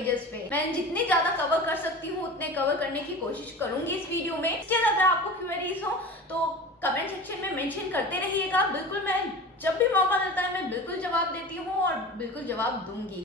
Pages पे। मैं जितने ज्यादा कवर कर सकती हूँ उतने कवर करने की कोशिश करूंगी इस वीडियो में। स्टिल अगर आपको क्वेरीज हो तो कमेंट सेक्शन में मेंशन करते रहिएगा। बिल्कुल, मैं जब भी मौका मिलता है मैं बिल्कुल जवाब देती हूँ और बिल्कुल जवाब दूंगी।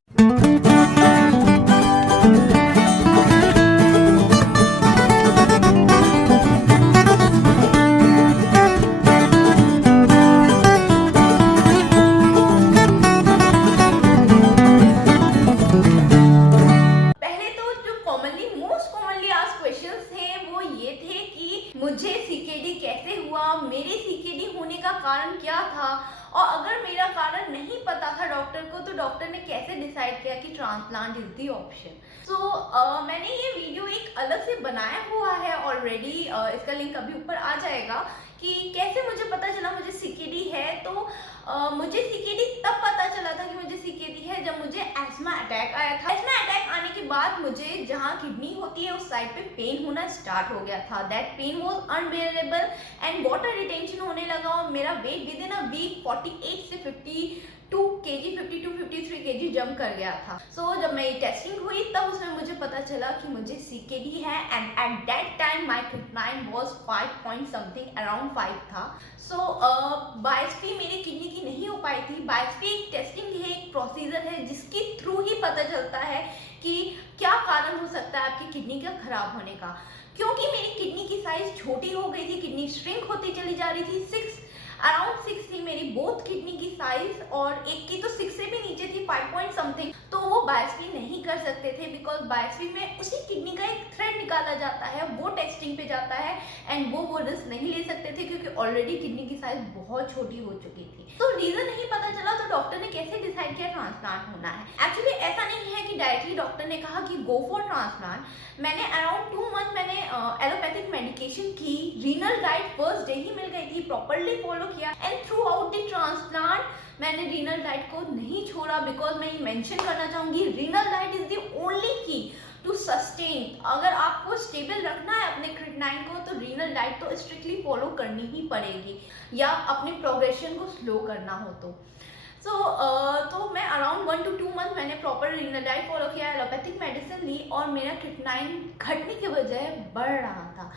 मुझे सीकेडी कैसे हुआ, मेरे सीकेडी होने का कारण क्या था, और अगर मेरा कारण नहीं पता था डॉक्टर को तो डॉक्टर ने कैसे डिसाइड किया कि ट्रांसप्लांट इज दी ऑप्शन। सो मैंने ये वीडियो एक अलग से बनाया हुआ है ऑलरेडी, इसका लिंक अभी ऊपर आ जाएगा कि कैसे मुझे पता चला मुझे सीकेडी है। तो मुझे सीकेडी तब पता चला था कि मुझे सीकेडी है जब मुझे एस्मा अटैक आया था। एस्मा अटैक आने के बाद मुझे जहाँ किडनी होती है उस साइड पे पेन होना स्टार्ट हो गया था। That pain was unbearable and water retention होने लगा और मेरा weight within a week 48 से 52 केजी 52-53 केजी जंप कर गया था। जब मेरी टेस्टिंग हुई तब उसमें मुझे पता चला कि मुझे सीकेडी है and at that time my creatinine was 5 point something around 5 था। बायोप्सी मेरी किडनी की नहीं हो पाई थी। बायोप्सी एक टेस्टिंग है, एक प्रोसीजर है जिसके थ्रू ही पता चलता है कि क्या कारण हो सकता है आपकी किडनी का खराब होने का। क्योंकि मेरी किडनी की साइज छोटी हो गई थी, किडनी श्रिंक होती चली जा रही थी, अराउंड 6 थी मेरी बोथ किडनी की साइज, और एक की तो 6 से भी नीचे थी, 5 पॉइंट समथिंग। तो वो बायोप्सी नहीं कर सकते थे बिकॉज बायोप्सी में उसी किडनी का एक थ्रेड निकाला जाता है, वो टेस्टिंग पे जाता है एंड वो रिस्क नहीं ले सकते थे क्योंकि ऑलरेडी किडनी की साइज बहुत छोटी हो चुकी थी। तो रीजन नहीं पता चला तो डॉक्टर ने कैसे डिसाइड किया ट्रांसप्लांट होना है। एक्चुअली ऐसा नहीं है कि डायरेक्टली डॉक्टर ने कहा कि गो फॉर ट्रांसप्लांट। मैंने अराउंड 2 मंथ मैंने एलोपैथिक मेडिकेशन की, रीनल डाइट फर्स्ट डे ही मिल गई थी, प्रॉपर्ली फॉलो किया and through out the transplant मैंने रीनल डाइट को नहीं छोड़ा। बिकॉज मैं ये मेंशन करना चाहूंगी, renal diet is the only की टू सस्टेन। अगर आपको स्टेबल रखना है अपने क्रिएटिनिन को तो रीनल डाइट तो स्ट्रिक्टली फॉलो करनी ही पड़ेगी, या अपने प्रोग्रेशन को स्लो करना हो तो मैं अराउंड 1 to 2 मंथ मैंने प्रॉपर रीनल डाइट फॉलो किया, एलोपैथिक मेडिसिन ली और मेरा क्रिएटिनिन घटने के बजाय बढ़ रहा था।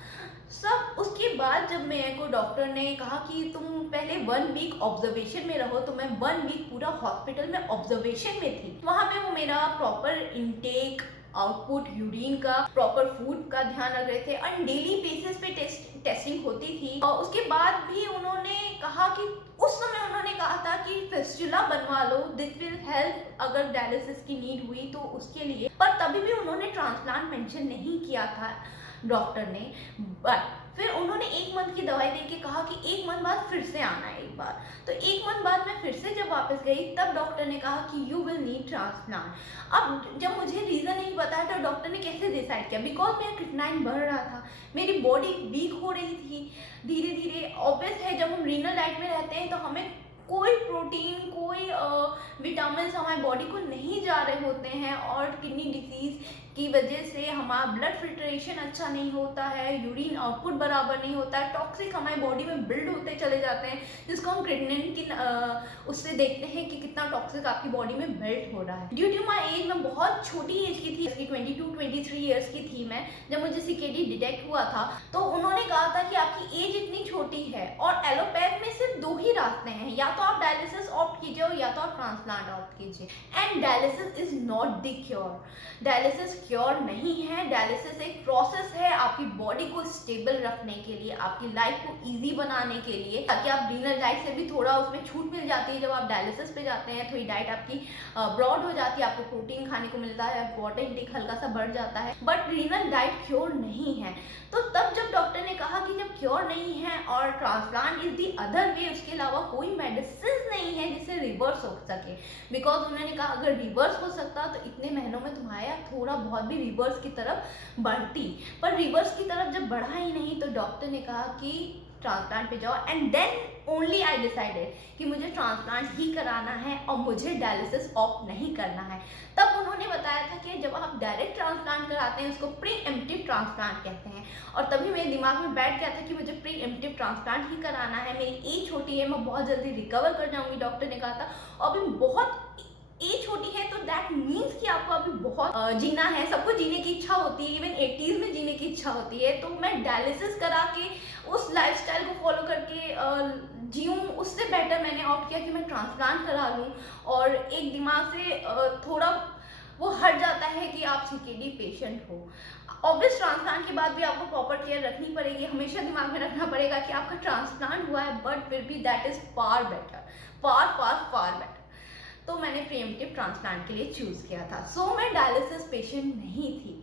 उसके बाद जब मेरे को डॉक्टर ने कहा कि तुम पहले 1 वीक ऑब्जर्वेशन में रहो, तो मैं 1 वीक पूरा हॉस्पिटल में ऑब्जर्वेशन में थी। वहाँ पे वो मेरा प्रॉपर इनटेक, आउटपुट, यूरिन का, प्रॉपर फूड का ध्यान रख रहे थे और डेली बेसिस पे टेस्टिंग होती थी। और उसके बाद भी उन्होंने कहा कि उस समय उन्होंने कहा था कि फिस्टुला बनवा लो, दिस विल हेल्प अगर डायलिसिस की नीड हुई तो उसके लिए। पर तभी भी उन्होंने ट्रांसप्लांट मेंशन नहीं किया था डॉक्टर ने। बट फिर उन्होंने 1 मंथ की दवाई देके कहा कि 1 मंथ बाद फिर से आना है एक बार। तो 1 मंथ बाद मैं फिर से जब वापस गई तब डॉक्टर ने कहा कि यू विल नीड ट्रांसप्लांट। अब जब मुझे रीजन नहीं पता है तो डॉक्टर ने कैसे डिसाइड किया, बिकॉज मेरा क्रिएटिनिन बढ़ रहा था, मेरी बॉडी वीक हो रही थी धीरे धीरे। ऑब्वियस है जब हम रीनल डाइट में रहते हैं तो हमें कोई प्रोटीन, कोई विटामिन हमारी बॉडी को नहीं जा रहे होते हैं और किडनी डिजीज की वजह से हमारा ब्लड फिल्ट्रेशन अच्छा नहीं होता है, यूरिन आउटपुट बराबर नहीं होता है, टॉक्सिक हमारी बॉडी में बिल्ड होते चले जाते हैं, जिसको हम क्रिएटिनिन की उससे देखते हैं कि कितना टॉक्सिक आपकी बॉडी में बिल्ड हो रहा है। ड्यू टू माई एज, मैं बहुत छोटी एज की थी, 22-23 ईयर्स की थी मैं जब मुझे सीकेडी डिटेक्ट हुआ था। तो उन्होंने कहा था कि आपकी एज इतनी छोटी है और एलोपैथ में सिर्फ 2 ही रास्ते हैं, या तो आप डायलिसिस ऑप्ट कीजिए और या तो आप ट्रांसप्लांट ऑप्ट कीजिए। And dialysis is not the cure, dialysis cure नहीं है। डायलिसिस एक प्रोसेस है आपकी बॉडी को स्टेबल रखने के लिए, आपकी लाइफ को इजी बनाने के लिए, ताकि आप रीनल डाइट से भी थोड़ा उसमें छूट मिल जाती है। जब आप डायलिसिस पे जाते हैं थोड़ी डाइट आपकी ब्रॉड हो जाती है, आपको प्रोटीन खाने को मिलता है, वाटर इंटेक हल्का सा बढ़ जाता है, बट रीनल डाइट क्योर नहीं है। तो तब जब डॉक्टर ने कहा कि जब क्योर नहीं है और transplant is the other way, उसके अलावा कोई मेडिसिन नहीं है जिससे रिवर्स हो सके, बिकॉज उन्होंने कहा अगर रिवर्स हो सकता तो इतने महीनों में तुम्हारा थोड़ा बहुत भी रिवर्स की तरफ बढ़ती, पर रिवर्स की तरफ जब बढ़ा ही नहीं तो डॉक्टर ने कहा कि ट्रांसप्लांट पे जाओ। And then only I decided कि मुझे ट्रांसप्लांट ही कराना है और मुझे डायलिसिस ऑप्ट नहीं करना है। तब उन्होंने बताया था कि जब आप डायरेक्ट ट्रांसप्लांट कराते हैं उसको प्री एम्प्टिव ट्रांसप्लांट कहते हैं, और तभी मेरे दिमाग में बैठ गया था कि मुझे प्री एम्प्टिव ट्रांसप्लांट ही कराना है। मेरी एज छोटी है, मैं बहुत जल्दी रिकवर कर जाऊंगी, डॉक्टर ने कहा था। और अभी बहुत एज छोटी है तो दैट मीन्स कि आपको अभी बहुत जीना है, सबको जीने की इच्छा होती है, इवन 80s में जीने की इच्छा होती है। तो मैं डायलिसिस करा के उस लाइफस्टाइल को फॉलो करके जीऊँ, उससे बेटर मैंने ऑप्ट किया कि मैं ट्रांसप्लांट करा लूँ। और एक दिमाग से थोड़ा वो हट जाता है कि आप सीकेडी पेशेंट हो। ऑब्वियस ट्रांसप्लांट के बाद भी आपको प्रॉपर केयर रखनी पड़ेगी, हमेशा दिमाग में रखना पड़ेगा कि आपका ट्रांसप्लांट हुआ है, बट फिर भी that is far better, far far far better. तो मैंने प्रीएम्प्टिव ट्रांसप्लांट के लिए चूज किया था। मैं डायलिसिस पेशेंट नहीं थी।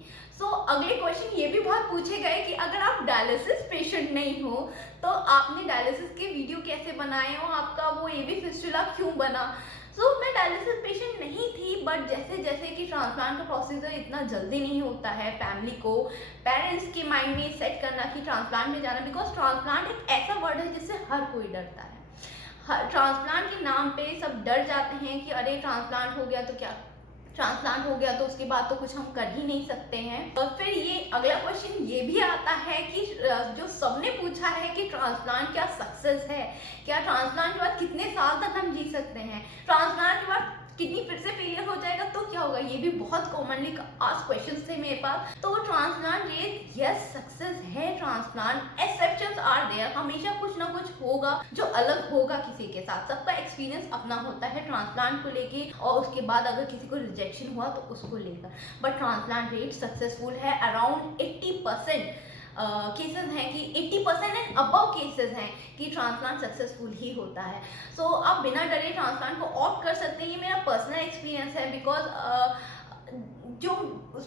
अगले क्वेश्चन ये भी बहुत पूछे गए कि अगर आप डायलिसिस पेशेंट नहीं हो तो आपने डायलिसिस के वीडियो कैसे बनाए हो, आपका वो एवी फिस्टुला क्यों बना। मैं डायलिसिस पेशेंट नहीं थी, बट जैसे जैसे कि ट्रांसप्लांट का प्रोसीजर इतना जल्दी नहीं होता है, फैमिली को, पेरेंट्स के माइंड में सेट करना कि ट्रांसप्लांट में जाना, बिकॉज ट्रांसप्लांट एक ऐसा वर्ड है जिससे हर कोई डरता है। ट्रांसप्लांट के नाम पे सब डर जाते हैं कि अरे ट्रांसप्लांट हो गया तो क्या, ट्रांसप्लांट हो गया तो उसके बाद तो कुछ हम कर ही नहीं सकते हैं। और फिर ये अगला क्वेश्चन ये भी आता है कि जो सबने पूछा है कि ट्रांसप्लांट क्या सक्सेस है, क्या ट्रांसप्लांट के बाद कितने साल तक हम जी सकते हैं, ट्रांसप्लांट के बाद किडनी फिर से फेलियर हो जाएगा तो क्या होगा, ये भी बहुत कॉमनली आस्क्ड क्वेश्चंस थे मेरे पास। तो ट्रांसप्लांट रेट यस सक्सेस है, ट्रांसप्लांट एक्सेप्शंस आर देयर, हमेशा कुछ ना कुछ होगा जो अलग होगा किसी के साथ, सबका एक्सपीरियंस अपना होता है ट्रांसप्लांट को लेके, और उसके बाद अगर किसी को रिजेक्शन हुआ तो उसको लेकर, बट ट्रांसप्लांट रेट सक्सेसफुल है। अराउंड 80% केसेस हैं कि 80% एंड अबव केसेस हैं कि ट्रांसप्लांट सक्सेसफुल ही होता है। आप बिना डरे ट्रांसप्लांट को ऑप्ट कर सकते हैं, ये मेरा पर्सनल एक्सपीरियंस है। बिकॉज जो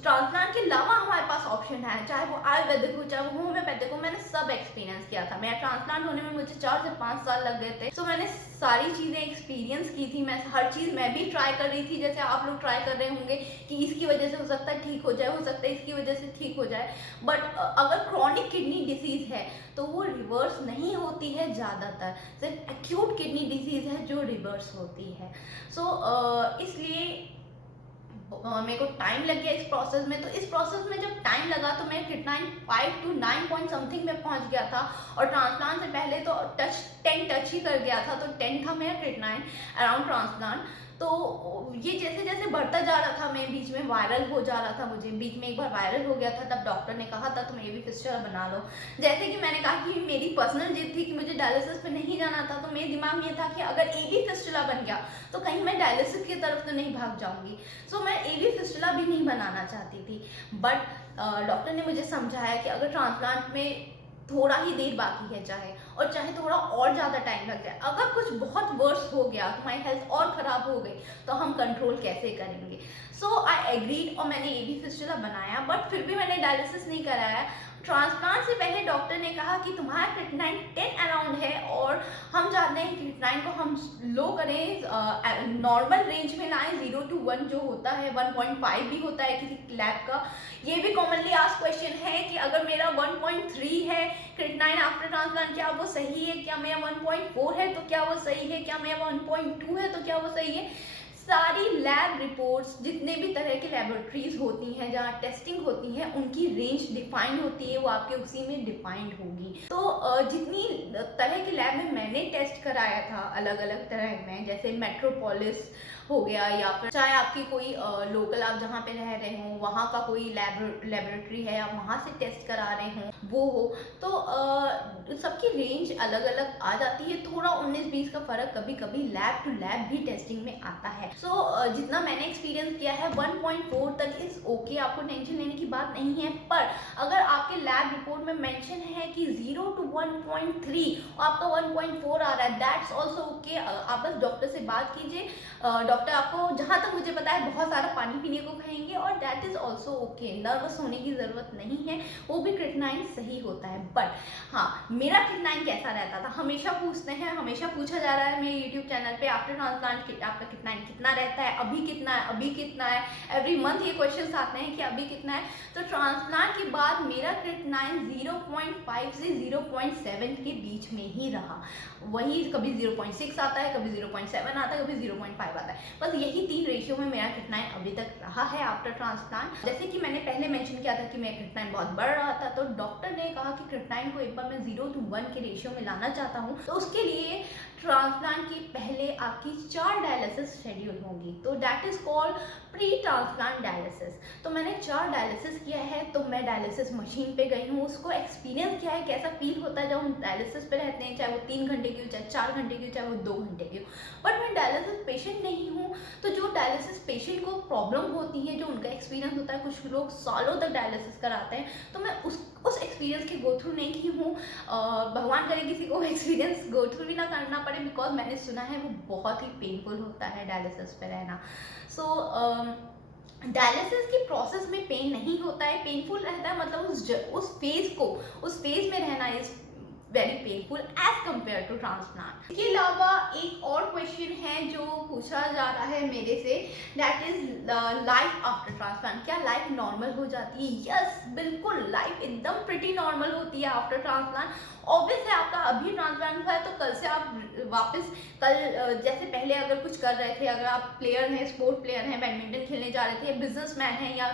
ट्रांसप्लांट के अलावा हमारे पास ऑप्शन है, चाहे वो आयुर्वेदिक हो चाहे वो होम्योपैथिक हो, मैंने सब एक्सपीरियंस किया था। मेरा ट्रांसप्लांट होने में मुझे 4 से 5 साल लग गए थे। मैंने सारी चीज़ें एक्सपीरियंस की थी, मैं हर चीज़ मैं भी ट्राई कर रही थी, जैसे आप लोग ट्राई कर रहे होंगे कि इसकी वजह से हो सकता है ठीक हो जाए, हो सकता है इसकी वजह से ठीक हो जाए। बट अगर क्रॉनिक किडनी डिसीज है तो वो रिवर्स नहीं होती है, ज़्यादातर सिर्फ एक्यूट किडनी डिसीज है जो रिवर्स होती है। इसलिए मेरे को टाइम लग गया इस प्रोसेस में। तो इस प्रोसेस में जब टाइम लगा तो मैं क्रिएटिनिन 5 to 9 पॉइंट समथिंग में पहुंच गया था, और ट्रांसप्लांट से पहले तो 10 टच ही कर गया था, तो 10 था मेरा क्रिएटिनिन अराउंड ट्रांसप्लांट। तो ये जैसे जैसे बढ़ता जा रहा था, मैं बीच में वायरल हो जा रहा था, मुझे बीच में एक बार वायरल हो गया था, तब डॉक्टर ने कहा था तुम एवी फिस्टुला बना लो। जैसे कि मैंने कहा कि मेरी पर्सनल जिद थी कि मुझे डायलिसिस पे नहीं जाना था, तो मेरे दिमाग में ये था कि अगर एवी फिस्टुला बन गया तो कहीं मैं डायलिसिस की तरफ तो नहीं भाग जाऊंगी। मैं एवी फिस्टुला भी नहीं बनाना चाहती थी। बट डॉक्टर ने मुझे समझाया कि अगर ट्रांसप्लांट में थोड़ा ही देर बाकी है, चाहे थोड़ा और ज़्यादा टाइम लग जाए, अगर कुछ बहुत वर्स हो गया, तुम्हारी हेल्थ और ख़राब हो गई, तो हम कंट्रोल कैसे करेंगे। आई एग्रीड और मैंने एवी फिस्टुला बनाया, बट फिर भी मैंने डायलिसिस नहीं कराया। ट्रांसप्लांट से पहले डॉक्टर ने कहा कि तुम्हारा क्रिएटिनिन 10 अराउंड है, और हम चाहते हैं क्रिएटिनिन को हम लो करें, नॉर्मल रेंज में लाएं, 0 to 1 जो होता है, 1.5 भी होता है किसी लैब का। ये भी कॉमनली आस्क्ड क्वेश्चन है कि अगर मेरा 1.3 है क्रिएटिनिन आफ्टर ट्रांसप्लांट, क्या वो सही है, क्या मेरा 1.4 है तो क्या वो सही है, क्या मेरा 1.2 है तो क्या वो सही है। सारी लैब रिपोर्ट्स, जितने भी तरह की लेबोरेटरीज होती हैं जहाँ टेस्टिंग होती है, उनकी रेंज डिफाइंड होती है, वो आपके उसी में डिफाइंड होगी। जितनी तरह की लैब में मैंने टेस्ट कराया था अलग अलग तरह में, जैसे मेट्रोपोलिस हो गया, या फिर चाहे आपकी कोई लोकल आप जहाँ पे रह रहे हो वहाँ का कोई लेबोरेटरी है, आप वहाँ से टेस्ट करा रहे हो वो हो, तो सबकी रेंज अलग अलग आ जाती है। थोड़ा 19-20 का फर्क कभी कभी लैब टू लैब भी टेस्टिंग में आता है। जितना मैंने एक्सपीरियंस किया है 1.4 तक इज ओके, आपको टेंशन लेने की बात नहीं है। पर अगर आपके लैब रिपोर्ट में मेंशन है कि 0 to 1.3 और आपका 1.4 आ रहा है, दैट्स ऑल्सो ओके। आप बस डॉक्टर से बात कीजिए, डॉक्टर आपको जहाँ तक मुझे पता है बहुत सारा पानी पीने को कहेंगे, और that is also okay, nervous होने की जरूरत नहीं है, वो भी क्रिएटिनिन सही होता है। बट हाँ, मेरा क्रिएटिनिन कैसा रहता था, हमेशा पूछते हैं, हमेशा पूछा जा रहा है मेरे यूट्यूब चैनल पे, आफ्टर ट्रांसप्लांट आपका क्रिएटिनिन कितना रहता है, अभी कितना है, अभी कितना है, एवरी मंथ ये क्वेश्चंस आते हैं कि अभी कितना है। तो ट्रांसप्लांट के बाद मेरा क्रिएटिनिन 0.5 से 0.7 के बीच में ही रहा, वही कभी 0.6 आता है, कभी 0.7 आता है, कभी 0.5 आता है, बस यही 3 रेशियो में मेरा क्रिएटिनिन अभी तक रहा है आफ्टर ट्रांसप्लांट। जैसे कि मैंने पहले मेंशन किया था कि मेरा क्रिएटिनिन बहुत बढ़ रहा था, तो डॉक्टर ने कहा कि क्रिएटिनिन को एक बार मैं 0 to 1 के रेशियो में लाना चाहता हूँ, तो उसके लिए ट्रांसप्लांट के पहले आपकी 4 डायलिसिस शेड्यूल होंगी, तो that is called pre transplant dialysis. तो मैंने 4 डायलिसिस किया है, तो मैं डायलिसिस मशीन पे गई हूँ, उसको एक्सपीरियंस किया है कैसा फील होता है जब हम डायलिसिस पे रहते हैं, चाहे वो 3 घंटे की हो, चाहे 4 घंटे की हो, चाहे वो 2 घंटे की हो। बट मैं डायलिसिस पेशेंट नहीं हूँ, तो जो डायलिसिस पेशेंट को प्रॉब्लम होती है, जो उनका एक्सपीरियंस होता है, कुछ लोग सालों तक डायलिसिस कराते हैं, तो मैं उस एक्सपीरियंस के गो थ्रू नहीं की हूँ। भगवान करे किसी को एक्सपीरियंस गो थ्रू भी ना करना पड़े, बिकॉज मैंने सुना है वो बहुत ही पेनफुल होता है डायलिसिस पे रहना। सो डायलिसिस की प्रोसेस में पेन नहीं होता है, पेनफुल रहता है, मतलब उस फेज में रहना is very painful as compare to transplant. इसके अलावा एक और क्वेश्चन है जो पूछा जा रहा है मेरे से, that is life after transplant. क्या लाइफ नॉर्मल हो जाती है? यस, बिल्कुल, लाइफ एकदम प्रिटी नॉर्मल होती है आफ्टर ट्रांसप्लांट। ऑब्वियस है, आपका अभी ट्रांसप्लांट हुआ है तो कल से आप वापस जैसे पहले अगर कुछ कर रहे थे, अगर आप प्लेयर हैं, स्पोर्ट प्लेयर हैं, बैडमिंटन खेलने जा रहे थे, बिजनेसमैन हैं या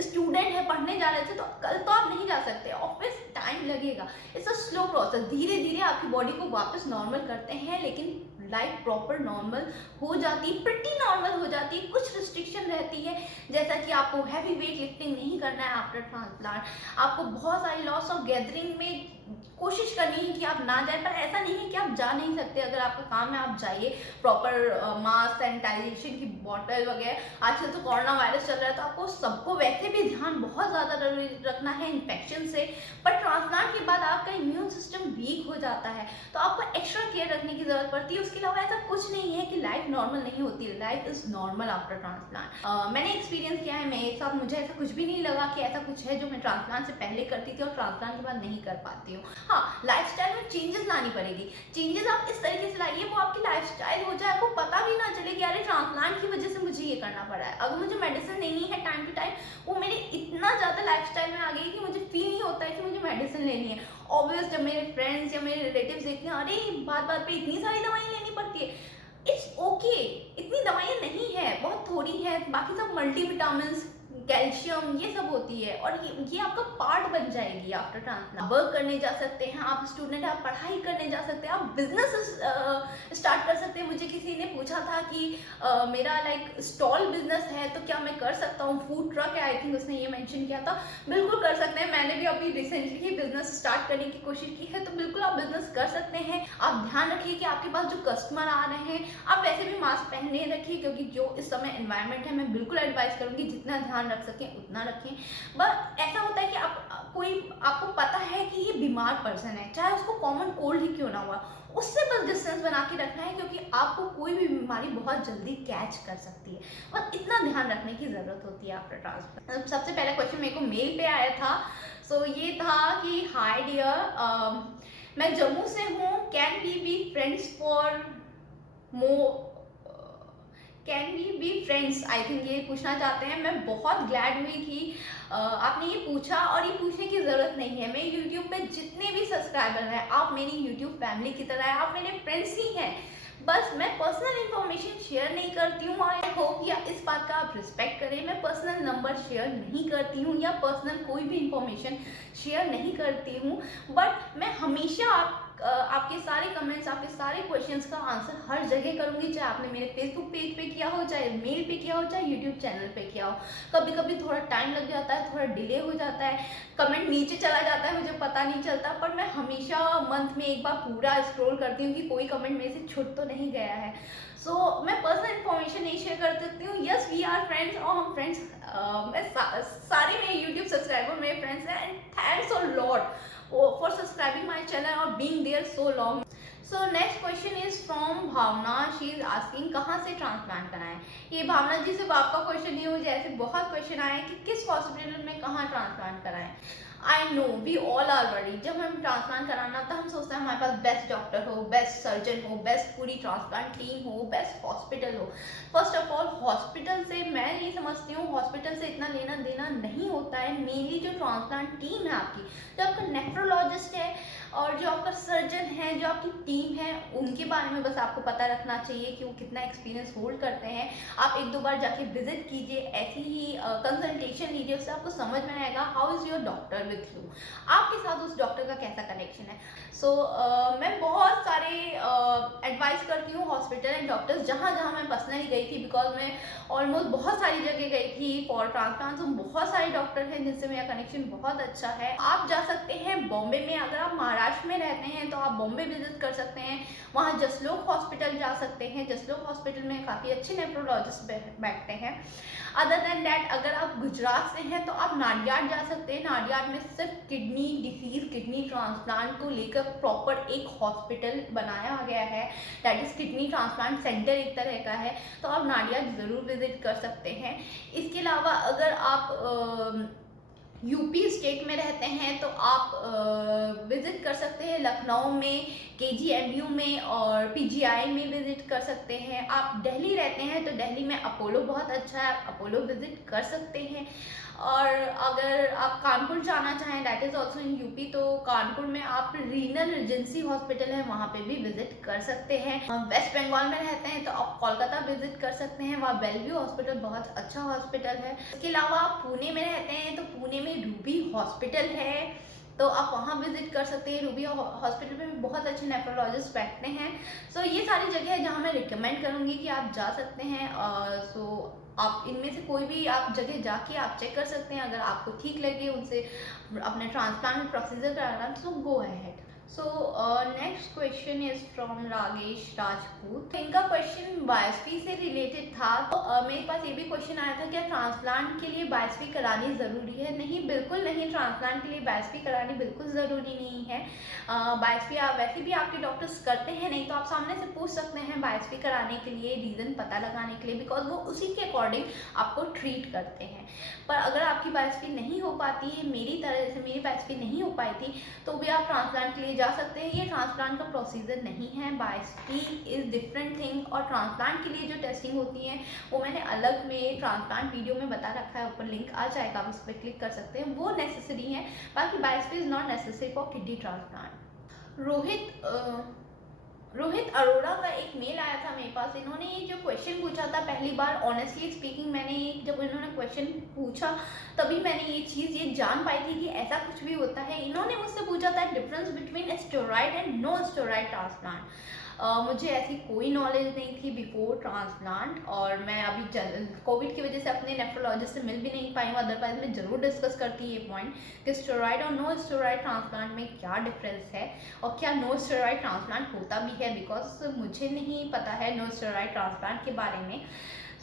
स्टूडेंट है, पढ़ने जा रहे थे, तो कल तो आप नहीं जा सकते, ऑब्वियस टाइम लगेगा। इट्स अ स्लो प्रोसेस, धीरे धीरे आपकी बॉडी को वापस नॉर्मल करते हैं, लेकिन लाइफ प्रॉपर नॉर्मल हो जाती है, प्रिटी नॉर्मल हो जाती है। कुछ रिस्ट्रिक्शन रहती है, जैसा कि आपको हैवी वेट लिफ्टिंग नहीं करना है आफ्टर ट्रांसप्लांट, आपको बहुत सारी लॉस ऑफ गैदरिंग में कोशिश करनी है कि आप ना जाए, पर ऐसा नहीं है कि आप जा नहीं सकते। अगर आपका काम है आप जाइए, प्रॉपर मास्क, सैनिटाइजेशन की बॉटल वगैरह। आजकल तो कोरोना वायरस चल रहा है, तो आपको सबको वैसे भी ध्यान बहुत ज़्यादा रखना है इन्फेक्शन से। पर ट्रांसप्लांट के बाद आपका इम्यून सिस्टम वीक हो जाता है, तो आपको एक्स्ट्रा केयर रखने की जरूरत पड़ती है। उसके अलावा ऐसा कुछ नहीं है कि लाइफ नॉर्मल नहीं होती, life is normal after transplant. मैंने एक्सपीरियंस किया है, मेरे साथ मुझे ऐसा कुछ भी नहीं लगा कि ऐसा कुछ है जो मैं ट्रांसप्लांट से पहले करती थी और ट्रांसप्लांट के बाद नहीं कर पाती हूँ। हाँ, लाइफस्टाइल में चेंजेस लानी पड़ेगी। चेंजेस आप इस तरीके से लाइए वो आपकी लाइफस्टाइल हो जाए, आपको पता भी ना चले कि अरे ट्रांसप्लांट की वजह से मुझे ये करना पड़ा है। अगर मुझे मेडिसिन लेनी है टाइम टू टाइम, वो मेरे इतना ज़्यादा लाइफस्टाइल में आ गई कि मुझे फील नहीं होता है कि मुझे मेडिसिन लेनी है। ऑब्वियस जब मेरे फ्रेंड्स या मेरे रिलेटिव्स देखते हैं, अरे बात बात पे इतनी सारी दवाई लेनी पड़ती है, इट्स ओके, इतनी दवाइयाँ नहीं है, बहुत थोड़ी है, बाकी सब मल्टीविटामिन, कैल्शियम, ये सब होती है, और ये आपका पार्ट बन जाएगी आफ्टर ट्रांसप्लांट। वर्क करने जा सकते हैं आप, स्टूडेंट, आप पढ़ाई करने जा सकते हैं, आप बिजनेस स्टार्ट कर सकते हैं। मुझे किसी ने पूछा था कि मेरा लाइक स्टॉल बिजनेस है तो क्या मैं कर सकता हूँ, फूड ट्रक है, आई थिंक उसने ये मेंशन किया था। बिल्कुल कर सकते हैं, मैंने भी अभी रिसेंटली ही बिजनेस स्टार्ट करने की कोशिश की है, तो बिल्कुल आप बिजनेस कर सकते हैं। आप ध्यान रखिए कि आपके पास जो कस्टमर आ रहे हैं, आप वैसे भी मास्क पहने रखिए, क्योंकि जो इस समय एनवायरनमेंट है, मैं बिल्कुल एडवाइस करूँगी जितना ध्यान रख सकें उतना रखें। बट ऐसा होता है कि आपको पता है कि ये बीमार पर्सन है, चाहे उसको कॉमन कोल्ड ही क्यों ना हुआ, उससे बस डिस्टेंस बना के रखना है, क्योंकि आपको कोई भी बीमारी बहुत जल्दी कैच कर सकती है। बस इतना ध्यान रखने की जरूरत होती है आफ्टर ट्रांसप्लांट। सबसे पहला क्वेश्चन मेरे को मेल पे आया था, सो ये था कि हाय डियर, मैं जम्मू से हूँ, can we be friends for more, can we be friends, I think ये पूछना चाहते हैं। मैं बहुत ग्लैड हुई कि आपने ये पूछा, और ये पूछने की ज़रूरत नहीं है। मेरे यूट्यूब पे जितने भी सब्सक्राइबर हैं, आप मेरी यूट्यूब फैमिली की तरह हैं, आप मेरे फ्रेंड्स ही हैं। बस मैं पर्सनल इन्फॉर्मेशन शेयर नहीं करती हूँ, आई होप या इस बात का आप रिस्पेक्ट करें। मैं पर्सनल नंबर शेयर नहीं करती हूँ या पर्सनल कोई भी इंफॉर्मेशन शेयर नहीं करती हूँ, बट मैं हमेशा आपके सारे कमेंट्स, आपके सारे क्वेश्चंस का आंसर हर जगह करूंगी, चाहे आपने मेरे फेसबुक पेज पे किया हो, चाहे मेल पे किया हो, चाहे यूट्यूब चैनल पे किया हो। कभी कभी थोड़ा टाइम लग जाता है, थोड़ा डिले हो जाता है, कमेंट नीचे चला जाता है, मुझे पता नहीं चलता, पर मैं हमेशा मंथ में एक बार पूरा स्क्रॉल करती हूँ कि कोई कमेंट मेरे से छूट तो नहीं गया है। सो मैं पर्सनल इन्फॉर्मेशन नहीं शेयर कर सकती हूँ। यस, वी आर फ्रेंड्स, और हम फ्रेंड्स, मैं सारे मेरे यूट्यूब सब्सक्राइबर मेरे फ्रेंड्स हैं, and thanks a lot for subscribing my channel or being there so long. So next question is from Bhavna, she is asking कहाँ से ट्रांसप्लांट कराएं। ये भावना जी सिर्फ आपका क्वेश्चन नहीं हो, जैसे बहुत क्वेश्चन आए कि किस हॉस्पिटल में कहाँ ट्रांसप्लांट कराएं। I know we all are worry, जब हम ट्रांसप्लांट कराना तो हम सोचते हैं हमारे पास बेस्ट डॉक्टर हो, बेस्ट सर्जन हो, बेस्ट पूरी ट्रांसप्लांट टीम हो, बेस्ट हॉस्पिटल हो। फर्स्ट ऑफ ऑल हॉस्पिटल से मैं ये समझती हूँ, हॉस्पिटल से इतना लेना देना नहीं होता है, मेनली जो ट्रांसप्लांट टीम है आपकी, जो आपका नेफ्रोलॉजिस्ट है और जो आपका सर्जन है, जो आपकी टीम है, उनके बारे में बस आपको पता रखना चाहिए कि वो कितना एक्सपीरियंस होल्ड करते हैं। आप 1-2 बार जाके विजिट कीजिए, ऐसी ही कंसल्टेशन लीजिए, उससे आपको समझ में आएगा how is your doctor with you, आपके साथ उस डॉक्टर का कैसा कनेक्शन है। मैं बहुत सारे एडवाइस करती हूँ हॉस्पिटल एंड डॉक्टर्स, जहाँ जहाँ मैं पर्सनली गई थी, बिकॉज मैं ऑलमोस्ट बहुत सारी जगह गई थी फॉर ट्रांसप्लांट। तो बहुत सारे डॉक्टर हैं जिनसे मेरा कनेक्शन बहुत अच्छा है। आप जा सकते हैं बॉम्बे में, अगर आप महाराष्ट्र में रहते हैं तो आप बॉम्बे विजिट कर सकते हैं, वहाँ जसलोक हॉस्पिटल जा सकते हैं। जसलोक हॉस्पिटल में काफ़ी अच्छे नेफ्रोलॉजिस्ट बैठते हैं। अदर देन दैट, अगर आप गुजरात से हैं तो आप नाडियाड जा सकते हैं। नाडियाड में सिर्फ किडनी डिसीज, किडनी ट्रांसप्लांट को लेकर प्रॉपर एक हॉस्पिटल बनाया गया है, that is kidney transplant centre एक तरह का है। तो आप नाडियाड ज़रूर विजिट कर सकते हैं। इसके अलावा अगर आप यूपी स्टेट में रहते हैं तो आप विज़िट कर सकते हैं लखनऊ में, केजीएमयू में और पीजीआई में विज़िट कर सकते हैं। आप दिल्ली रहते हैं तो दिल्ली में अपोलो बहुत अच्छा है, आप अपोलो विज़िट कर सकते हैं। और अगर आप कानपुर जाना चाहें, that is also in UP, तो कानपुर में आप रीनल रिजेंसी हॉस्पिटल है, वहाँ पे भी विजिट कर सकते हैं। वेस्ट बंगाल में रहते हैं तो आप कोलकाता विजिट कर सकते हैं, वहाँ बेलव्यू हॉस्पिटल बहुत अच्छा हॉस्पिटल है। इसके अलावा आप पुणे में रहते हैं तो पुणे में रूबी हॉस्पिटल है, तो आप वहाँ विजिट कर सकते हैं। रूबी हॉस्पिटल में भी बहुत अच्छे नेफ्रोलॉजिस्ट बैठते हैं। ये सारी जगह है जहाँ मैं रिकमेंड करूँगी कि आप जा सकते हैं। आप इनमें से कोई भी आप जगह जाके आप चेक कर सकते हैं, अगर आपको ठीक लगे उनसे अपने ट्रांसप्लांट प्रोसीजर कराना, so go ahead. Next question is from Ragesh Rajput. इनका क्वेश्चन बायोप्सी से रिलेटेड था। मेरे पास ये भी क्वेश्चन आया था, क्या ट्रांसप्लांट के लिए बायोप्सी करानी ज़रूरी है? नहीं, बिल्कुल नहीं, ट्रांसप्लांट के लिए बायोप्सी करानी बिल्कुल ज़रूरी नहीं है। बायोप्सी आप वैसे भी आपके डॉक्टर्स करते हैं, नहीं तो आप सामने से पूछ सकते हैं बायोप्सी कराने के लिए, रीज़न पता लगाने के लिए, बिकॉज वो उसी के अकॉर्डिंग आपको ट्रीट करते हैं। पर अगर आपकी बायोप्सी नहीं हो पाती है, मेरी तरह से मेरी बायोप्सी नहीं हो पाई थी, तो भी आप ट्रांसप्लांट के लिए जा सकते हैं। ये ट्रांसप्लांट का प्रोसीजर नहीं है, बायोप्सी इज़ डिफरेंट थिंग। और ट्रांसप्लांट के लिए जो टेस्टिंग होती है वो मैंने अलग में ट्रांसप्लांट वीडियो में बता रखा है, ऊपर लिंक आ जाएगा, आप उस पर क्लिक कर सकते हैं, वो नेसेसरी है। बाकी biopsy is not necessary for kidney transplant. Rohit Arora का एक मेल आया था मेरे पास। इन्होंने ये जो क्वेश्चन पूछा था, पहली बार ऑनेस्टली स्पीकिंग मैंने जब इन्होंने क्वेश्चन पूछा तभी मैंने ये चीज़ ये जान पाई थी कि ऐसा कुछ भी होता है। इन्होंने मुझसे पूछा था difference between steroid and no steroid transplant. मुझे ऐसी कोई नॉलेज नहीं थी बिफोर ट्रांसप्लांट, और मैं अभी कोविड की वजह से अपने नेफ्रोलॉजिस्ट से मिल भी नहीं पाई हूँ, अदरवाइज मैं ज़रूर डिस्कस करती ये पॉइंट कि स्टेरॉइड और नो स्टेरॉइड ट्रांसप्लांट में क्या डिफरेंस है और क्या नो स्टेरॉइड ट्रांसप्लांट होता भी है, बिकॉज मुझे नहीं पता है नो स्टेरॉइड ट्रांसप्लांट के बारे में।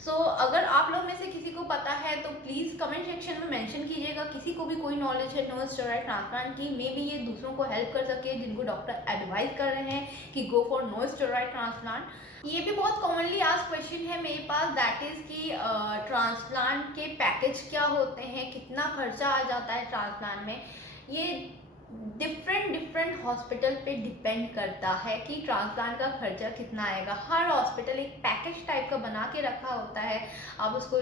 अगर आप लोग में से किसी को पता है तो प्लीज़ कमेंट सेक्शन में मेंशन कीजिएगा, किसी को भी कोई नॉलेज है नो स्टेरॉइड ट्रांसप्लांट की, मे बी ये दूसरों को हेल्प कर सके जिनको डॉक्टर एडवाइस कर रहे हैं कि go for no steroid transplant. ये भी बहुत कॉमनली आस्क्ड क्वेश्चन है मेरे पास, दैट इज़ कि ट्रांसप्लांट के पैकेज क्या होते हैं, कितना खर्चा आ जाता है ट्रांसप्लांट में। ये डिफरेंट हॉस्पिटल पे डिपेंड करता है कि ट्रांसप्लांट का खर्चा कितना आएगा। हर हॉस्पिटल एक पैकेज टाइप का बना के रखा होता है, आप उसको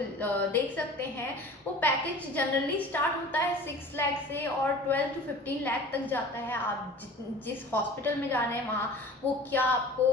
देख सकते हैं। वो पैकेज जनरली स्टार्ट होता है 6 लाख से और 12 to 15 लाख तक जाता है। आप जिस हॉस्पिटल में जा रहे हैं वहाँ वो क्या आपको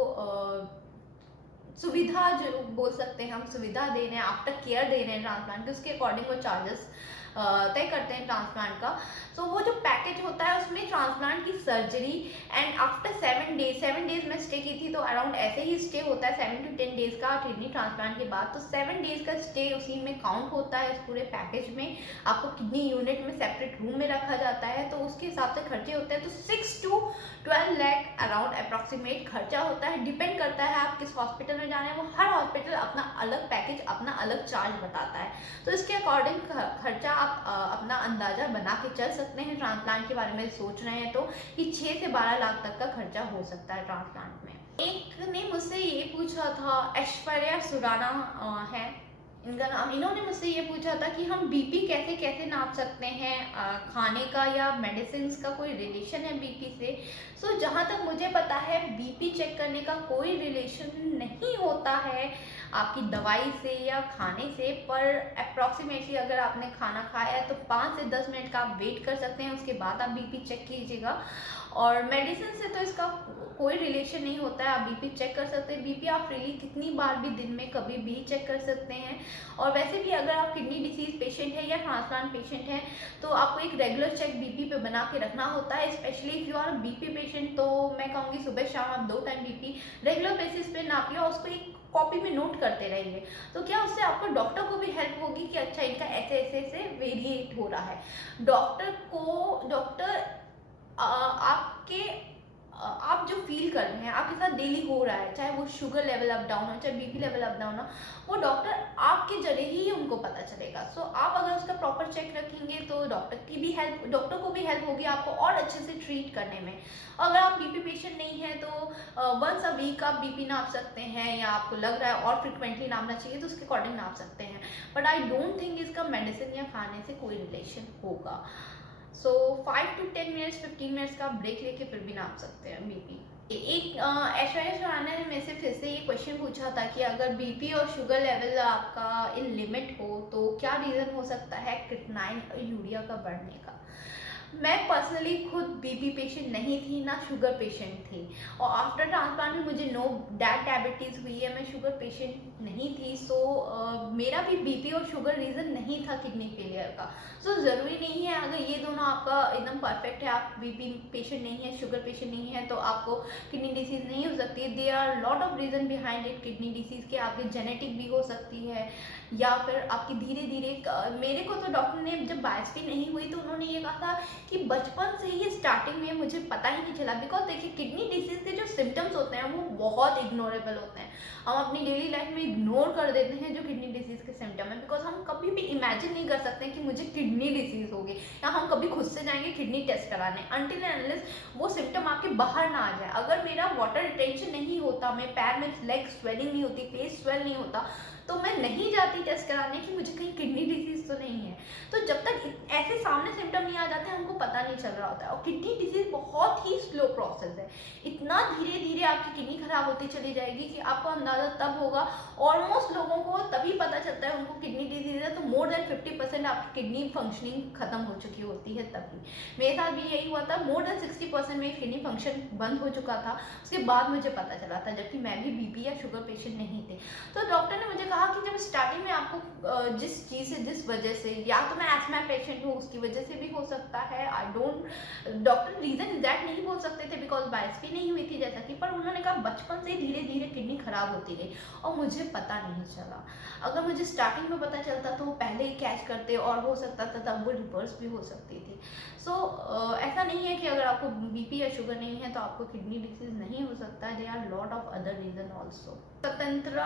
सुविधा जो बोल सकते हैं हम, सुविधा दे रहे हैं, आफ्टर केयर दे रहे हैं ट्रांसप्लांट के, उसके अकॉर्डिंग वो चार्जेस तय करते हैं ट्रांसप्लांट का। वो जो पैकेज होता है उसमें ट्रांसप्लांट की सर्जरी एंड आफ्टर 7 डेज मैं स्टे की थी, तो अराउंड ऐसे ही स्टे होता है 7 to 10 डेज का किडनी ट्रांसप्लांट के बाद। तो 7 डेज का स्टे उसी में काउंट होता है। इस पूरे पैकेज में आपको किडनी यूनिट में सेपरेट रूम में रखा जाता है, तो उसके हिसाब से खर्चे होते हैं। तो 6 to 12 लाख अराउंड अप्रॉक्सीमेट खर्चा होता है। डिपेंड करता है आप किस हॉस्पिटल में जा रहे हैं, वो हर हॉस्पिटल अपना अलग पैकेज, अपना अलग चार्ज बताता है। तो इसके अकॉर्डिंग खर्चा आप अपना अंदाजा बना के चल सकते हैं। ट्रांसप्लांट के बारे में सोच रहे हैं तो कि 6 से 12 लाख तक का खर्चा हो सकता है ट्रांसप्लांट में। एक ने मुझसे ये पूछा था, ऐश्वर्या सुराना है इनका नाम, इन्होंने मुझसे ये पूछा था कि हम बीपी कैसे कैसे नाप सकते हैं, खाने का या मेडिसिन का कोई रिलेशन है बीपी से। सो जहाँ तक मुझे पता है बीपी चेक करने का कोई रिलेशन नहीं होता है आपकी दवाई से या खाने से, पर अप्रॉक्सीमेटली अगर आपने खाना खाया है तो 5 से 10 मिनट का आप वेट कर सकते हैं, उसके बाद आप बीपी चेक कीजिएगा। और मेडिसिन से तो इसका कोई रिलेशन नहीं होता है, आप बीपी चेक कर सकते हैं। बीपी आप फ्रीली कितनी बार भी दिन में कभी भी चेक कर सकते हैं। और वैसे भी अगर आप किडनी डिसीज पेशेंट है या ट्रांसप्लांट पेशेंट है तो आपको एक रेगुलर चेक बीपी पे बना के रखना होता है, specially if you are BP patient. तो मैं कहूँगी सुबह शाम आप 2 टाइम बीपी रेगुलर बेसिस पे नापिए और उसको एक कॉपी में नोट करते रहिए। तो क्या उससे आपको डॉक्टर को भी हेल्प होगी कि अच्छा इनका ऐसे ऐसे ऐसे वेरिएट हो रहा है। डॉक्टर आपके आप जो फील कर रहे हैं आपके साथ डेली हो रहा है, चाहे वो शुगर लेवल अप डाउन हो, चाहे बीपी लेवल अप डाउन हो, वो डॉक्टर आपके जरिए ही उनको पता चलेगा। सो आप अगर उसका प्रॉपर चेक रखेंगे तो डॉक्टर को भी हेल्प होगी आपको और अच्छे से ट्रीट करने में। अगर आप बीपी पेशेंट नहीं है तो वंस अ वीक आप बीपी नाप सकते हैं, या आपको लग रहा है और फ्रिक्वेंटली नापना चाहिए तो उसके अकॉर्डिंग नाप सकते हैं। बट आई डोंट थिंक इसका मेडिसिन या खाने से कोई रिलेशन होगा। सो 5 to 10 मिनट्स 15 मिनट्स का ब्रेक लेके फिर भी नाप सकते हैं बीपी। एक ऐश्वर्या सुराना ने मेरे से फिर से ये क्वेश्चन पूछा था कि अगर बीपी और शुगर लेवल आपका इन लिमिट हो तो क्या रीज़न हो सकता है क्रिएटिनिन और यूरिया का बढ़ने का। मैं पर्सनली खुद बीपी पेशेंट नहीं थी ना शुगर पेशेंट थी, और आफ्टर ट्रांसप्लांट में मुझे नो डायबिटीज़ हुई है, मैं शुगर पेशेंट नहीं थी। सो मेरा भी बीपी और शुगर रीज़न नहीं था किडनी फेलियर का। सो ज़रूरी नहीं है अगर ये दोनों आपका एकदम परफेक्ट है, आप बीपी पेशेंट नहीं है शुगर पेशेंट नहीं है तो आपको किडनी डिसीज़ नहीं हो सकती है। There are lot of reason behind it kidney disease के, आपकी जेनेटिक भी हो सकती है या फिर आपकी धीरे धीरे मेरे को तो डॉक्टर ने जब बायोप्सी नहीं हुई तो उन्होंने ये कहा था कि बचपन से ही स्टार्टिंग में मुझे पता ही नहीं चला। बिकॉज देखिए किडनी डिसीज के जो सिम्टम्स होते हैं वो बहुत इग्नोरेबल होते हैं, हम अपनी डेली लाइफ में इग्नोर कर देते हैं जो किडनी डिसीज के सिम्टम है। बिकॉज हम कभी भी इमेजिन नहीं कर सकते कि मुझे किडनी डिसीज होगी, या हम कभी खुद से जाएंगे किडनी टेस्ट कराने अनटिल एंड अनलेस वो सिम्टम आपके बाहर ना आ जाए। अगर मेरा वाटर रिटेंशन नहीं होता, मैं पैर में लेग स्वेलिंग नहीं होती, फेस स्वेल नहीं होता, तो मैं नहीं जाती टेस्ट कराने कि मुझे कहीं किडनी डिसीज तो नहीं है। तो जब तक ऐसे सामने सिम्टम नहीं आ जाते हमको पता नहीं चल रहा होता है। और किडनी डिजीज बहुत ही स्लो प्रोसेस है, इतना धीरे धीरे आपकी किडनी खराब होती चली जाएगी कि आपको अंदाज़ा तब होगा। ऑलमोस्ट लोगों को तभी पता चलता है उनको किडनी डिजीज है तो मोर देन 50% आपकी किडनी फंक्शनिंग खत्म हो चुकी होती है तभी। मेरे साथ भी यही हुआ था, मोर देन 60% में किडनी फंक्शन बंद हो चुका था, उसके बाद मुझे पता चला था, जबकि मैं भी बीपी या शुगर पेशेंट नहीं थी। तो डॉक्टर ने मुझे कहा कि जब स्टार्टिंग में आपको जिस चीज़ से जिस वजह से, या तो मैं एस्मा पेशेंट हूँ उसकी वजह से भी हो सकता है, I don't doctor reason exact नहीं बोल सकते थे बिकॉज बायोप्सी नहीं हुई थी जैसा कि, पर उन्होंने कहा बचपन से धीरे धीरे किडनी खराब होती गई और मुझे पता नहीं चला। अगर मुझे स्टार्टिंग में पता चलता तो वो पहले ही कैच करते और हो सकता था तब वो रिवर्स भी हो सकती थी। सो ऐसा नहीं है कि अगर आपको बीपी या शुगर नहीं है तो आपको किडनी डिसीज नहीं हो सकता, they are lot of other reason also. Swatantra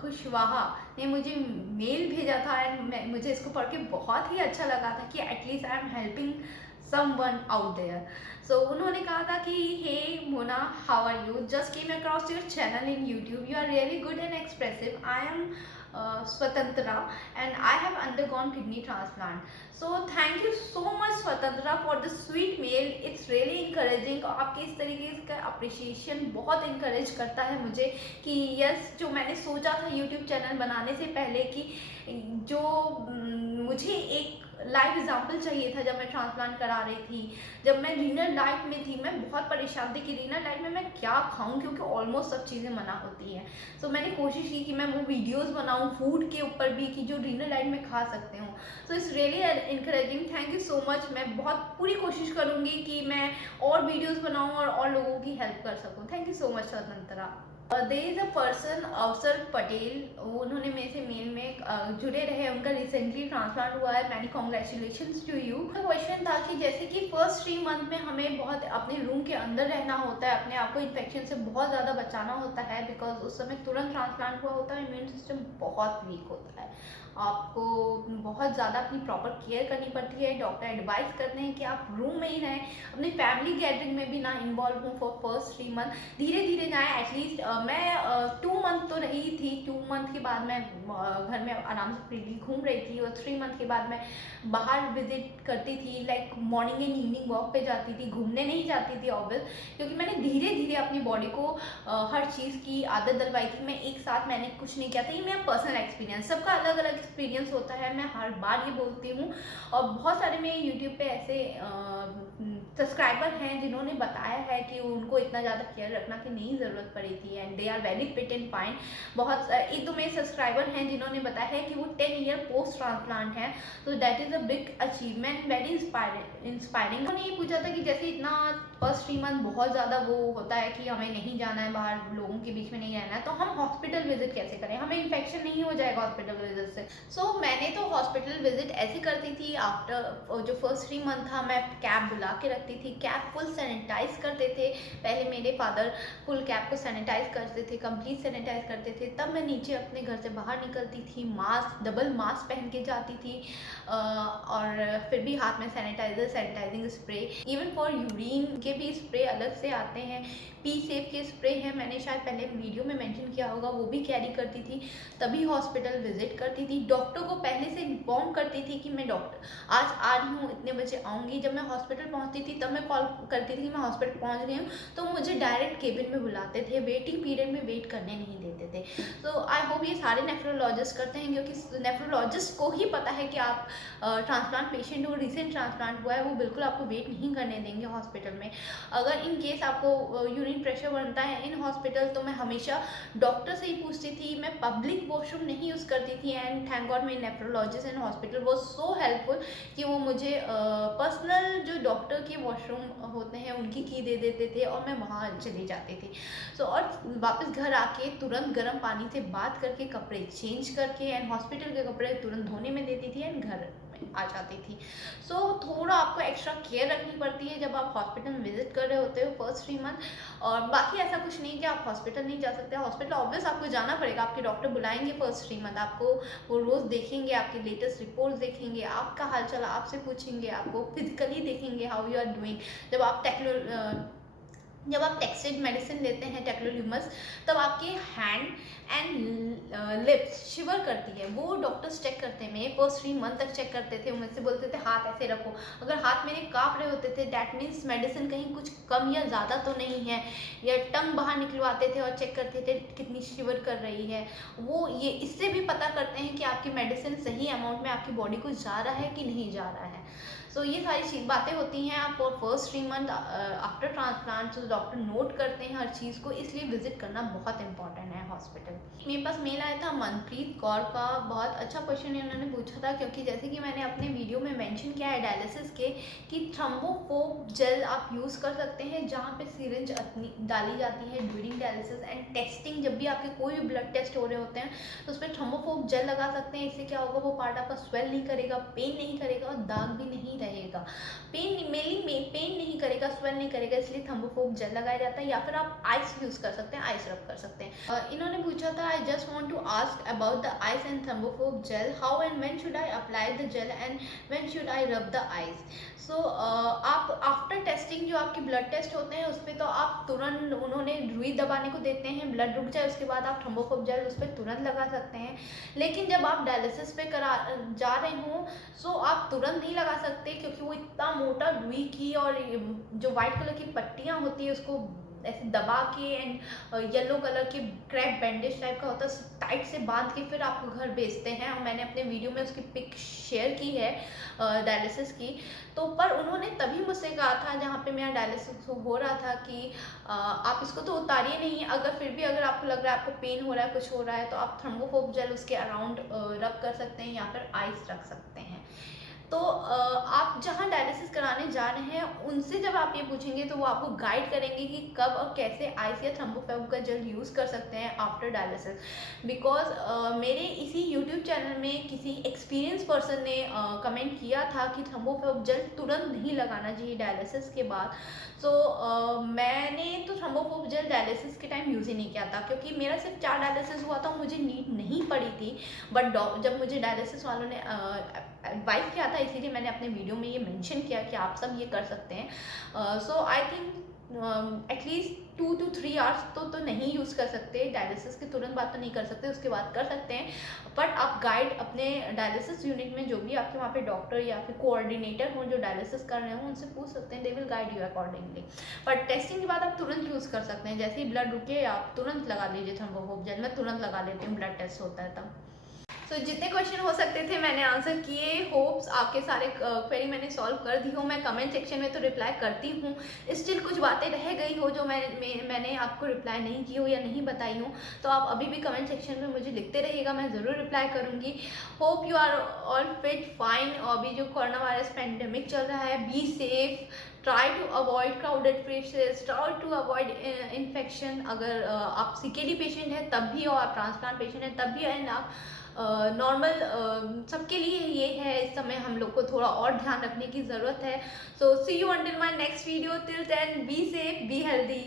Kushwaha ने मुझे मेल भेजा था एंड मुझे इसको पढ़ के बहुत ही अच्छा लगा था कि at least I am helping someone out there. So उन्होंने कहा था कि hey Mona how are you, just came across your channel in YouTube, you are really good and expressive. I am Swatantra and I have undergone kidney transplant. So thank you so much Swatantra for the sweet mail. It's really encouraging. आपके इस तरीके का appreciation बहुत encourage करता है मुझे कि yes जो मैंने सोचा था यूट्यूब चैनल बनाने से पहले कि जो मुझे एक लाइव एग्जाम्पल चाहिए था जब मैं ट्रांसप्लांट करा रही थी, जब मैं रीनल डाइट में थी, मैं बहुत परेशान थी कि रीनल डाइट में मैं क्या खाऊं क्योंकि ऑलमोस्ट सब चीज़ें मना होती हैं। सो मैंने कोशिश की कि मैं वो वीडियोस बनाऊं फूड के ऊपर भी कि जो रीनल डाइट में खा सकते हूँ। So it's really encouraging, thank you so much. मैं बहुत पूरी कोशिश करूँगी कि मैं और वीडियोज़ बनाऊँ और लोगों की हेल्प कर सकूँ। Thank you so much Swatantra. There is a person Avsar Patel, उन्होंने मेरे से मेल में जुड़े रहे, उनका रिसेंटली ट्रांसप्लांट हुआ है, many congratulations to you. Question था कि जैसे कि फर्स्ट 3 मंथ में हमें बहुत अपने रूम के अंदर रहना होता है, अपने आप को इन्फेक्शन से बहुत ज़्यादा बचाना होता है बिकॉज उस समय तुरंत ट्रांसप्लांट हुआ होता है, इम्यून सिस्टम बहुत वीक होता है, आपको बहुत ज़्यादा अपनी प्रॉपर केयर करनी पड़ती है। डॉक्टर एडवाइस करते हैं कि आप रूम में ही रहें, अपनी फैमिली गैदरिंग में भी ना इन्वॉल्व हों फॉर फर्स्ट 3 मंथ, धीरे धीरे जाएँ। एटलीस्ट मैं 2 मंथ तो रही थी। 2 मंथ के बाद मैं घर में आराम से फ्रीली घूम रही थी, और 3 मंथ के बाद मैं बाहर विजिट करती थी, like morning and evening walk पे जाती थी, घूमने नहीं जाती थी ऑब्वियस, क्योंकि मैंने धीरे धीरे अपनी बॉडी को हर चीज़ की आदत डलवाई थी। मैं एक साथ मैंने कुछ नहीं किया था। ये मेरा पर्सनल एक्सपीरियंस, सबका अलग अलग एक्सपीरियंस होता है, मैं हर बार ये बोलती हूँ। और बहुत सारे मेरे यूट्यूब पे ऐसे सब्सक्राइबर हैं जिन्होंने बताया है कि उनको इतना ज़्यादा केयर रखना की नहीं ज़रूरत पड़ी थी, and they are very fit and fine. बहुत एक दो मेरे सब्सक्राइबर हैं जिन्होंने बताया है कि वो 10 ईयर पोस्ट ट्रांसप्लांट है, तो that is a big achievement, very inspiring. उन्होंने ये पूछा था कि जैसे इतना फर्स्ट 3 मंथ बहुत ज़्यादा वो होता है कि हमें नहीं जाना है बाहर, लोगों के बीच में नहीं रहना है, तो हम हॉस्पिटल विजिट कैसे करें, हमें इन्फेक्शन नहीं हो जाएगा हॉस्पिटल विजिट से। सो मैंने तो हॉस्पिटल विजिट ऐसे करती थी, आफ्टर जो फर्स्ट 3 मंथ था मैं कैब बुला के रखती थी, कैब फुल सैनिटाइज करते थे। पहले मेरे फादर फुल कैब को सैनिटाइज करते थे, कंप्लीट सैनिटाइज करते थे, तब मैं नीचे अपने घर से बाहर निकलती थी, मास्क, डबल मास्क पहन के जाती थी, और फिर भी हाथ में sanitiser, sanitising spray, even for urine के भी स्प्रे अलग से आते हैं, पी सेफ के स्प्रे हैं, मैंने शायद पहले वीडियो में मेंशन किया होगा, वो भी कैरी करती थी, तभी हॉस्पिटल विजिट करती थी। डॉक्टर को पहले से इन्फॉर्म करती थी कि मैं डॉक्टर आज आ रही हूँ, इतने बजे आऊँगी। जब मैं हॉस्पिटल पहुँचती थी तब मैं कॉल करती थी कि मैं हॉस्पिटल पहुँच गई हूँ, तो मुझे डायरेक्ट केबिन में बुलाते थे, वेटिंग पीरियड में वेट करने नहीं देते थे। तो आई होप ये सारे नेफ्रोलॉजिस्ट करते हैं, क्योंकि नेफ्रोलॉजिस्ट को ही पता है कि आप ट्रांसप्लांट पेशेंट हो, रिसेंट ट्रांसप्लांट हुआ है, वो बिल्कुल आपको वेट नहीं करने देंगे हॉस्पिटल में। अगर इन केस आपको यूरिन प्रेशर बनता है इन हॉस्पिटल, तो मैं हमेशा डॉक्टर से ही पूछती थी, मैं पब्लिक वॉशरूम नहीं यूज़ करती थी। एंड थैंक गॉड मेरी नेफ्रोलॉजिस्ट एंड हॉस्पिटल वो सो हेल्पफुल कि वो मुझे पर्सनल जो डॉक्टर के वॉशरूम होते हैं उनकी की दे देते थे, और मैं वहाँ चली जाती थी। सो और वापस घर आके तुरंत गर्म पानी से बात करके कपड़े चेंज करके एंड हॉस्पिटल के कपड़े तुरंत धोने में देती थी एंड घर आ जाती थी। सो थोड़ा आपको एक्स्ट्रा केयर रखनी पड़ती है जब आप हॉस्पिटल में विजिट कर रहे होते हो फर्स्ट 3 मंथ। और बाकी ऐसा कुछ नहीं कि आप हॉस्पिटल नहीं जा सकते, हॉस्पिटल ऑब्वियस आपको जाना पड़ेगा, आपके डॉक्टर बुलाएंगे फर्स्ट 3 मंथ, आपको वो रोज़ देखेंगे, आपकी लेटेस्ट रिपोर्ट्स देखेंगे, आपका हालचाल आपसे पूछेंगे, आपको फिजिकली देखेंगे हाउ यू आर डूइंग। जब आप टेक्सटेड मेडिसिन लेते हैं टेक्लोल्यूमस, तब आपके हैंड एंड लिप्स शिवर करती है, वो डॉक्टर्स चेक करते हैं। मेरे फर्स्ट 3 मंथ तक चेक करते थे, मुझसे बोलते थे हाथ ऐसे रखो, अगर हाथ मेरे काँप रहे होते थे दैट मीन्स मेडिसिन कहीं कुछ कम या ज़्यादा तो नहीं है, या टंग बाहर निकलवाते थे और चेक करते थे कितनी शिवर कर रही है। वो ये इससे भी पता करते हैं कि आपकी मेडिसिन सही अमाउंट में आपकी बॉडी को जा रहा है कि नहीं जा रहा है। सो ये सारी बातें होती हैं आप फर्स्ट 3 मंथ आफ्टर ट्रांसप्लांट। तो डॉक्टर नोट करते हैं हर चीज़ को, इसलिए विजिट करना बहुत इंपॉर्टेंट है हॉस्पिटल। मेरे पास मेल आया था मनप्रीत कौर का, बहुत अच्छा क्वेश्चन उन्होंने पूछा था, क्योंकि जैसे कि मैंने अपने वीडियो में मेंशन किया है डायलिसिस के कि थ्रोम्बोफोब जेल आप यूज़ कर सकते हैं, जहाँ पे सिरिंज डाली जाती है ड्यूरिंग डायलिसिस एंड टेस्टिंग। जब भी आपके कोई भी ब्लड टेस्ट हो रहे होते हैं तो उस पर थ्रोम्बोफोब जेल लगा सकते हैं। इससे क्या होगा, वो पार्ट आपका स्वेल नहीं करेगा, पेन नहीं करेगा और दाग भी नहीं रहेगा। पेन नहीं करेगा, स्वेल नहीं करेगा, इसलिए थ्रोम्बोफोब जेल लगाया जाता है। या फिर आप आइस यूज़ कर सकते हैं, आइस रब कर सकते हैं। इन्होंने पूछा था, I just want to ask about the ice and thrombophob gel, how and when should I apply the gel and when should I rub the ice. सो आप आफ्टर टेस्टिंग जो आपके ब्लड टेस्ट होते हैं उस पर तो आप तुरंत, उन्होंने रुई दबाने को देते हैं, ब्लड रुक जाए उसके बाद आप थ्रोम्बोफोब जेल उस पर तुरंत लगा सकते हैं। लेकिन जब आप डायलिसिस पे जा रहे हो सो आप तुरंत नहीं लगा सकते, क्योंकि वो इतना मोटा रुई की और जो वाइट कलर की पट्टियाँ होती है उसको ऐसे दबा के एंड येलो कलर के क्रैप बैंडेज टाइप का होता है, टाइट से बांध के फिर आपको घर भेजते हैं। और मैंने अपने वीडियो में उसकी पिक शेयर की है डायलिसिस की। तो पर उन्होंने तभी मुझसे कहा था जहाँ पे मेरा डायलिसिस हो रहा था कि आप इसको तो उतारिए नहीं, अगर फिर भी अगर आपको लग रहा है आपको पेन हो रहा है, कुछ हो रहा है, तो आप थ्रोम्बोफोब जेल उसके अराउंड रब कर सकते हैं या फिर आइस रख सकते हैं। तो आप जहाँ डायलिसिस कराने जा रहे हैं उनसे जब आप ये पूछेंगे तो वो आपको गाइड करेंगे कि कब और कैसे आइस या थ्रोम्बोफोब का जेल यूज़ कर सकते हैं आफ्टर डायलिसिस। बिकॉज मेरे इसी यूट्यूब चैनल में किसी एक्सपीरियंस पर्सन ने कमेंट किया था कि थ्रोम्बोफोब जेल तुरंत नहीं लगाना चाहिए डायलिसिस के बाद। सो मैंने तो थ्रोम्बोफोब जेल डायलिसिस के टाइम यूज़ ही नहीं किया था, क्योंकि मेरा सिर्फ 4 डायलिसिस हुआ था, मुझे नीड नहीं पड़ी थी। बट जब मुझे डायलिसिस वालों ने एडवाइस किया था, इसीलिए मैंने अपने वीडियो में ये मेंशन किया कि आप सब ये कर सकते हैं। So I think at least 2 to 3 hours तो नहीं यूज़ कर सकते, डायलिसिस के तुरंत बाद तो नहीं कर सकते, उसके बाद कर सकते हैं। बट आप गाइड अपने डायलिसिस यूनिट में जो भी आपके वहाँ पे डॉक्टर या फिर कोऑर्डिनेटर हों जो डायलिसिस कर रहे हो, उनसे पूछ सकते हैं, they will guide you accordingly. But testing के बाद आप तुरंत यूज़ कर सकते हैं, जैसे ही ब्लड रुके आप तुरंत लगा लीजिए थ्रोम्बोहोब जेल। मैं तुरंत लगा लेती हूँ, ब्लड टेस्ट होता है तब। सो जितने क्वेश्चन हो सकते थे मैंने आंसर किए। होप्स आपके सारे क्वेरी मैंने सॉल्व कर दी हो। मैं कमेंट सेक्शन में तो रिप्लाई करती हूँ, स्टिल कुछ बातें रह गई हो जो मैंने आपको रिप्लाई नहीं की हो या नहीं बताई हूँ, तो आप अभी भी कमेंट सेक्शन में मुझे लिखते रहिएगा, मैं ज़रूर रिप्लाई करूँगी। Hope you are all fit fine. और अभी जो कोरोना वायरस पेंडेमिक चल रहा है, be safe, try to avoid crowded places, try to avoid infection. अगर आप सीकेडी पेशेंट हैं तब भी, और आप ट्रांसप्लांट पेशेंट हैं तब भी, एंड आप नॉर्मल सबके लिए ये है, इस समय हम लोग को थोड़ा और ध्यान रखने की ज़रूरत है। So see you until my next video, till then be safe, be healthy.